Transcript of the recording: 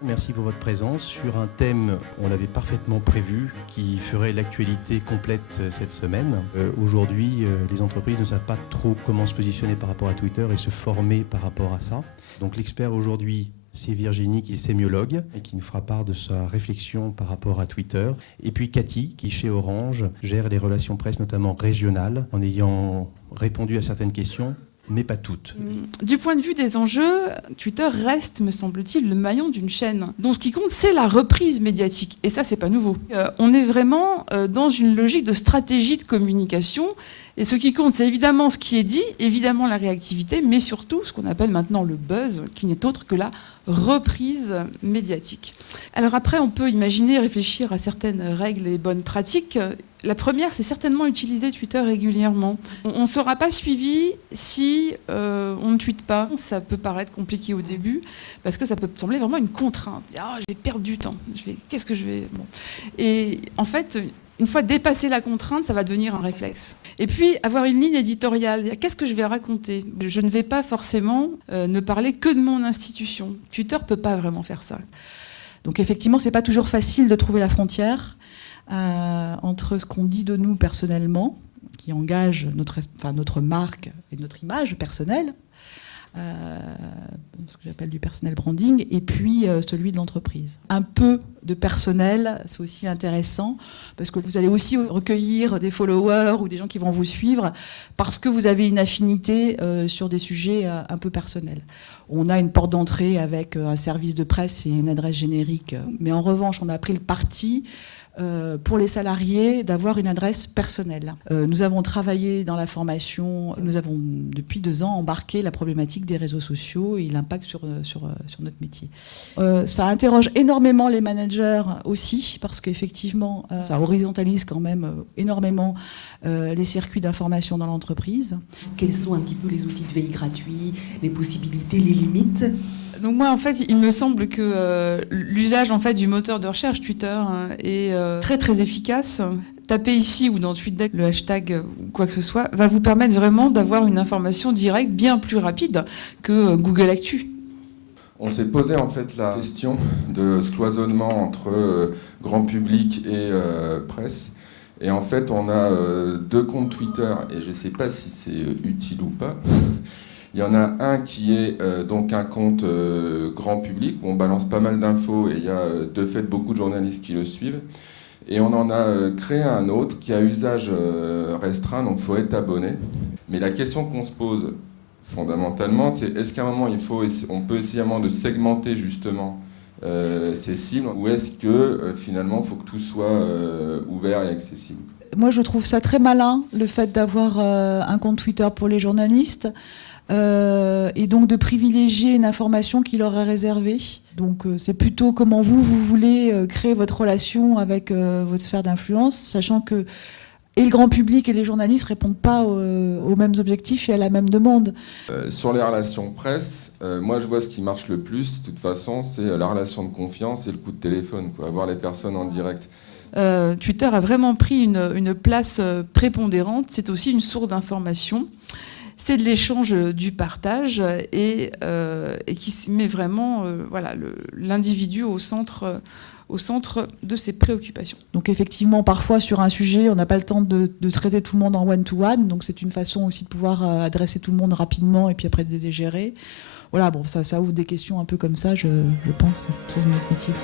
Merci pour votre présence sur un thème, on l'avait parfaitement prévu, qui ferait l'actualité complète cette semaine. Aujourd'hui, les entreprises ne savent pas trop comment se positionner par rapport à Twitter et se former par rapport à ça. Donc l'expert aujourd'hui, c'est Virginie qui est sémiologue et qui nous fera part de sa réflexion par rapport à Twitter. Et puis Cathy qui, chez Orange, gère les relations presse, notamment régionales, en ayant répondu à certaines questions, mais pas toutes. Du point de vue des enjeux, Twitter reste, me semble-t-il, le maillon d'une chaîne. Donc ce qui compte, c'est la reprise médiatique. Et ça, c'est pas nouveau. On est vraiment dans une logique de stratégie de communication. Et ce qui compte, c'est évidemment ce qui est dit, évidemment la réactivité, mais surtout ce qu'on appelle maintenant le buzz, qui n'est autre que la reprise médiatique. Alors après, on peut imaginer, réfléchir à certaines règles et bonnes pratiques. La première, c'est certainement utiliser Twitter régulièrement. On ne sera pas suivi si on ne tweete pas. Ça peut paraître compliqué au début, parce que ça peut sembler vraiment une contrainte. Je vais perdre du temps. Qu'est-ce que je vais... Bon. Et en fait, une fois dépassé la contrainte, ça va devenir un réflexe. Et puis, avoir une ligne éditoriale. Qu'est-ce que je vais raconter ? Je ne vais pas forcément ne parler que de mon institution. Twitter ne peut pas vraiment faire ça. Donc effectivement, ce n'est pas toujours facile de trouver la frontière entre ce qu'on dit de nous personnellement, qui engage notre marque et notre image personnelle, ce que j'appelle du personnel branding, et puis celui de l'entreprise. Un peu de personnel, c'est aussi intéressant, parce que vous allez aussi recueillir des followers ou des gens qui vont vous suivre, parce que vous avez une affinité sur des sujets un peu personnels. On a une porte d'entrée avec un service de presse et une adresse générique, mais en revanche, on a pris le parti pour les salariés d'avoir une adresse personnelle. Nous avons travaillé dans la formation, nous avons depuis 2 ans embarqué la problématique des réseaux sociaux et l'impact sur notre métier. Ça interroge énormément les managers aussi, parce qu'effectivement, ça horizontalise quand même énormément les circuits d'information dans l'entreprise. Quels sont un petit peu les outils de veille gratuits, les possibilités, les limites ? Donc moi, en fait, il me semble que l'usage en fait, du moteur de recherche Twitter est très très efficace. Taper ici ou dans TweetDeck le hashtag ou quoi que ce soit va vous permettre vraiment d'avoir une information directe bien plus rapide que Google Actu. On s'est posé en fait la question de ce cloisonnement entre grand public et presse. Et en fait, on a 2 comptes Twitter et je ne sais pas si c'est utile ou pas. Il y en a un qui est donc un compte grand public où on balance pas mal d'infos et il y a de fait beaucoup de journalistes qui le suivent. Et on en a créé un autre qui a usage restreint, donc il faut être abonné. Mais la question qu'on se pose fondamentalement, c'est est-ce qu'à un moment on peut essayer de segmenter justement ces cibles, ou est-ce que finalement il faut que tout soit ouvert et accessible ? Moi je trouve ça très malin, le fait d'avoir un compte Twitter pour les journalistes. Et donc de privilégier une information qui leur est réservée. Donc c'est plutôt comment vous voulez créer votre relation avec votre sphère d'influence, sachant que et le grand public et les journalistes ne répondent pas aux mêmes objectifs et à la même demande. Sur les relations presse, moi je vois ce qui marche le plus, de toute façon, c'est la relation de confiance et le coup de téléphone, voir les personnes en direct. Twitter a vraiment pris une place prépondérante, c'est aussi une source d'information. C'est de l'échange, du partage et qui met vraiment l'individu au centre de ses préoccupations. Donc effectivement, parfois sur un sujet, on n'a pas le temps de traiter tout le monde en one-to-one, donc c'est une façon aussi de pouvoir adresser tout le monde rapidement et puis après de les gérer. Voilà, bon, ça ouvre des questions un peu comme ça, je pense, sur notre métier.